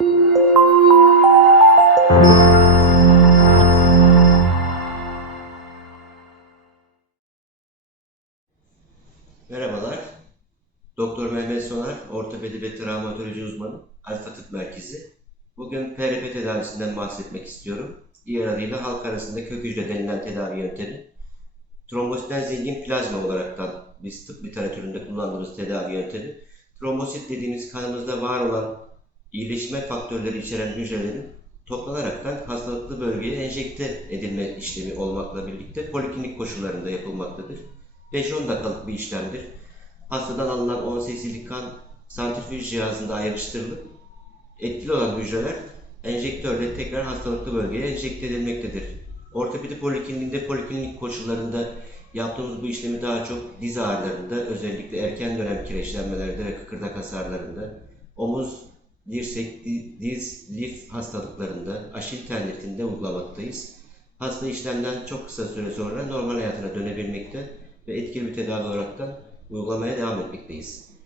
Merhabalar. Doktor Mehmet Sonar, ortopedi ve travmatoloji uzmanı, Alfa Tıp Merkezi. Bugün PRP tedavisinden bahsetmek istiyorum. Diğer adıyla halk arasında kök hücre denilen tedavi yöntemi. Trombositten zengin plazma olaraktan biz tıp literatüründe kullandığımız tedavi yöntemi. Trombosit dediğimiz kanımızda var olan iyileşme faktörleri içeren hücrelerin toplanaraktan hastalıklı bölgeye enjekte edilme işlemi olmakla birlikte poliklinik koşullarında yapılmaktadır. 5-10 dakikalık bir işlemdir. Hastadan alınan 10 cc'lik kan santrifüj cihazında ayrıştırılıp etkili olan hücreler enjektörle tekrar hastalıklı bölgeye enjekte edilmektedir. Ortopedi polikliniğinde poliklinik koşullarında yaptığımız bu işlemi daha çok diz ağrılarında, özellikle erken dönem kireçlenmelerde ve kıkırdak hasarlarında, omuz, dirsek, di- diz, lif hastalıklarında, aşil tenditinde uygulamaktayız. Hasta işlemden çok kısa süre sonra normal hayatına dönebilmekte ve etkili bir tedavi olaraktan uygulamaya devam etmekteyiz.